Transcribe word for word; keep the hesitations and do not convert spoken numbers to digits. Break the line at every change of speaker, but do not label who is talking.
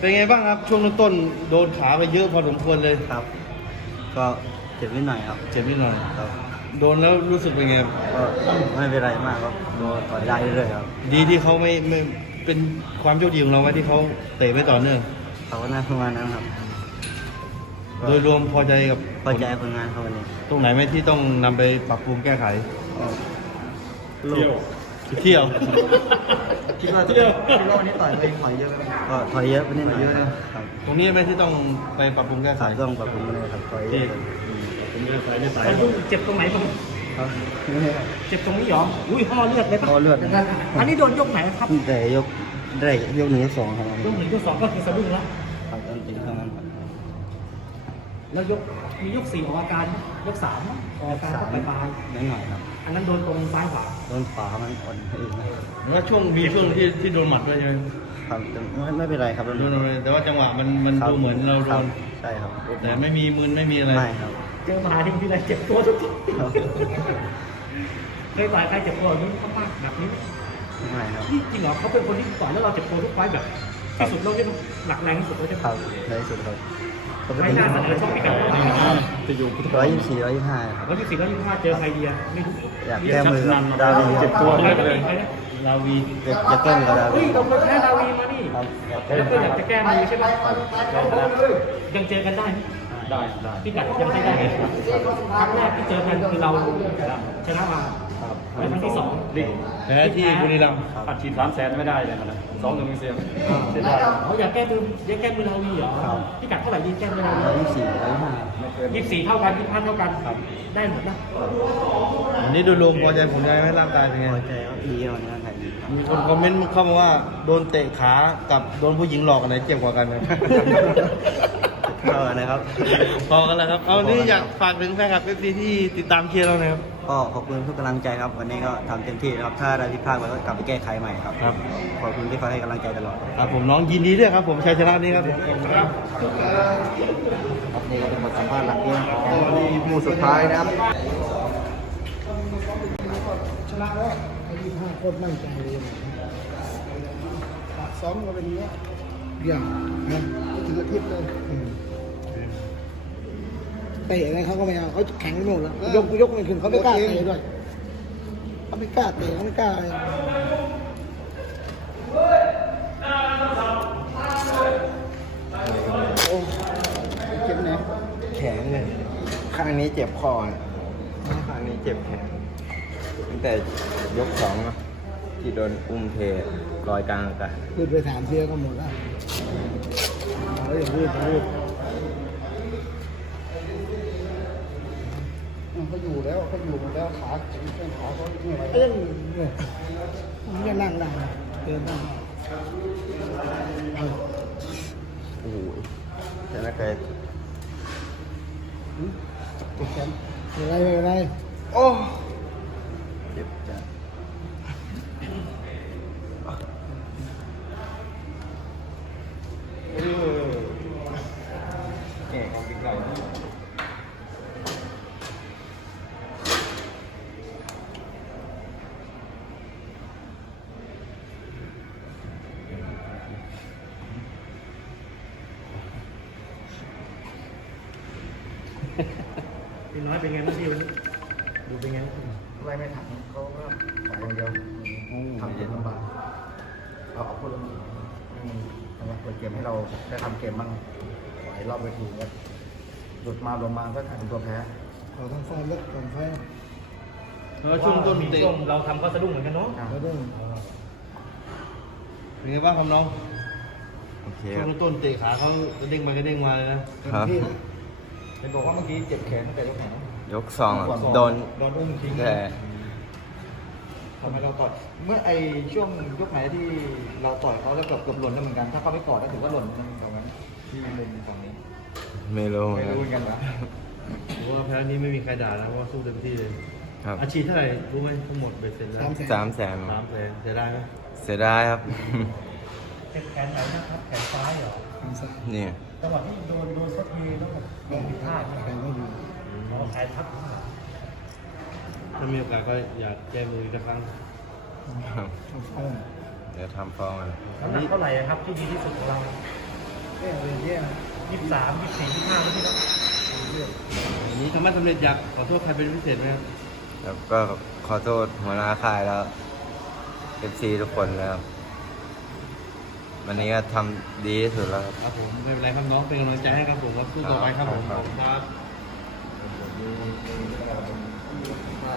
เป็นไงบ้างครับช่วงต้นๆโดนขาไปเยอะพอสมควรเลย
ครับก็เจ็บนิดหน่อยครับ
เจ็บนิดหน่อย
ครับ
โดนแล้วรู้สึกเป็นไง
ก็ไม่เป็นไรมากครับโดนต่อยได้เรื่อยๆครับ
ดีที่เขาไม่ไม่เป็นความโชคดีของเราไว้ที่เขาเตะไม่ต่อเนื่อง
เขาก็น่าประมาณนั้นครับ
โดยรวมพอใจกับ
พอใจผลงานเขาวันนี้
ตรงไหนไหมที่ต้องนำไปปรับปรุงแก้ไข
เที่ยว
เที่ยว
คิดว่าเที่ยวคิดว่าวันนี้ต่อยไปถอยเยอะไหมก็ถอยเยอะไปนิดหน่อยเยอะนะครับ
ตรงนี้ไหมที่ต้องไปปรับปรุงแก้ไข
ต้องปรับปรุงเลยครับถอยเยอะ
เจ็บตรงไหนบ้าง
ครับ
เจ็บตรงนี้หรออุ้ยห่อเลือดเลยป่ะ
ห่อเลือด
อันนี้โดนยกไหนครับ
แต่ยกได้ยกหนึ่งยกสองครับ
ยกหนึ่งยกสองก็คือสะดุ้งแล้ว
ครับตอนตีเท่านั้น
แล้วยกมียกสี่ออกอาการยกสามออกอาการก็ปลาย
นิดหน่อยครับ
อันนั้นโดนตรงซ้ายขวา
โดนขวามันอ่อนเอง
แล้วช่วงมีช่วงที่ที่โดนหมัดด้วยใช่ไหม
ครับไม่ไม่เป็นไรครับโดน
แต่ว่าจังหวะมันมันดูเหมือนเราโดน
ใช่ครับ
แต่ไม่มีมึนไม่มีอะไร
ไม่ครับ
เจอมาทิ้งที่ไรเจ็บตัวทุกทีเคยต่อยใครเจ็บตัวนี้มากแบบนี้
ไม่ครับ
นี่จริงเหรอเขาเป็นคนที่ต่อยแล้วเราเจ็บตัวทุกไฟแบบที่สุดเราที่หนักแรงที่สุดเราจะ
ครับในสุดครับ
ไม่น่าเสนอช่องพิกัด
จะอยู่ร้อยยี่สิบสี่ร้อยยี่สิบห้า
ร้อยยี่สิบสี่ร้อยยี่สิบห้าเจอใครเดียไม่รู้
อยากแก้มือดาวีเจ็บตัว
เลยดาวี
จะแก้มือกับดาวี
เราเคยแพ้ดาวีมานี่แล้วก็อยากจะแก้มือใช่ไหมยังเจอกันได้
ได้ได้
พิกัดยังไม่ได้ครั้งแรกที่เจอกันคือเราชนะมาครั้งที่สอง
แพ้ที่บุรีรัมย์
อัดฉีดสามแสนไม่ได้เลยนะสองหนึ่งเสียง
เสียดายเขาอยากแก้มืออยากแก้มือเราวีเหรอพิกัดเท่าไหร่ดีแก้มือเรา
ร้อยยี่สิบสี่ร้อยห้า
ยี่สิบสี่เท่ากันยี่สิบห้าเท่ากันได้หมดนะ
วันนี้โดยรวมพอใจผลงานไหมร่างกายเป็นไง
พอใจครับดีวันนี้ร่างกายดี
มีคนคอมเมนต์เข้ามาว่าโดนเตะขากับโดนผู้หญิงหลอกอันไหนเจ็บกว่ากันไหม
เท่ากันนะครับ
พอกันแล้วครับเอานี่อยากฝากถึงแฟนคลับเอฟซีที่ติดตามเชียร์เรานะครับ
ก็ขอบคุณทุกกำลังใจครับวันนี้ก็ทำเต็มที่ครับถ้าอะไรผิดพลาดไปก็กลับไปแก้ไขใหม่ครับ
ครับ
ขอบคุณที่คอยให้กำลังใจตลอด
ครับผมน้องยินดีด้วยครับผมชัยชนะนี้ครับ
ครับนี่ก็เป็นบทสัมภาษณ์หลังเกมของหมู่สุดท้ายนะครับ
ชนะแล้วยี่สิบห้าโคตรมั่นใจเลยซ้อมก็เป็นเนี้ยอย่างนะถึงอาทิตย์เลยเตะอะไรเขาก็ไม่เอาเขาแข็งไปหมดแล้วยกยกไม่ขึ้นเขาไม่กล้าเตะด้วยเขาไม่กล้าเตะเขาไม่กล้าอะไรโอ้เจ็บนะ
แข็งเลยข้างนี้เจ็บคอข้างนี้เจ็บแขนตั้งแต่ยกสองนะที่โดนอุ้มเทลอยกลางอากาศ
พูดไปถามเชียร์ก็หมดแล้วแล้วอย่าพูดพูดเขาอยู่แล้วเขาอยู่หมดแล้วขาแข้งขาเขาไม่ไหวเอ้ยเนี่ยมันจะนั่งได้เดินได้
โอ้โหชนะใคร
ติดแขนอะไรอะไร
โอ้เจ็บจังเก่งของบิ๊กไก่
พี่น้อยเป็นไงบ้างพี่วันนี้ดูเป็นไง
อะไรไม่ถังเขาก็ขออย่างเดียวทำเกมลำบากเราเอาคนละมือทำเปิดเกมให้เราได้ทำเกมบ้างไหวรอบเวทีก็หลุดมาลงมาก็กลายเป็นตัวแพ้เราต้องฟ้องเลิกก่อนแพ้
แล้วช่วงต้นเตะ
เราทำก็สะดุ้งเหมือนกันเนาะ
สะดุ้ง
เป็นไงบ้างครับน้องช่วงต้นเตะขาเขากระเด้งมากระเด้งมาเลยนะครับ
เป็นบอกว่าเมื่อกี้เจ็บแขนตั้งแต่ยกไหน
ยกสองโดน
โดนอุ้มทิ้ง
แต่
ทำไมเราต่อยเมื่อไอช่วงยกไหนที่เราต่อยเขาแล้วเกือบเกือบหล่นแล้วเหมือนกันถ้าเขาไม่กอดก็ถือว่าหล่นนั่นตรงนั้นที่มุมฝั่งนี้
ไม่รู้
ไม่รู้เหมือนกันนะ
เพราะว่าแพ้นี้ไม่มีใครด่าแล้วว่าสู้เต็มที่เลย
ครับ
อาชีพเท่าไหร่รู้ไหมทั้งหมดเบ็ดเสร็จแล้ว
สามแสน
สามแสนเสียดายไหม
เสียดายครับ
เจ็บแขนไหนนะครับแขนซ้ายเหรอ
นี่
จังหวะที่โดนโดนสักทีแล้วแบบโดนผิดพลาดแขนก็อยู่แขนทับ
ถ้ามีโอกาสก็อยากแก้มืออีกครั้ง
เดี๋ยวทำฟองอ่ะ
น้ำหนักเท่าไหร่ครับที่ดีที่สุดของเรา
เอ๊ะเป็นแย่
ยี่สิบสามยี่สิบสี่ยี่สิบห้าไม่ใช่ครับ
อันนี้ทำให้สำเร็จอยากขอโทษใครเป็นพิเศษไหมครับ
แล้วก็ขอโทษหัวหน้าค่ายแล้วเอฟซีทุกคนแล้วครับวันนี้ก็ทำดีที่สุดแล้วครับ
ครับผมไม่เป็นไรครับน้องเป็นกำลังใจให้ครับผมครับสู้ต่อไปครับผม
ครับ
ครับ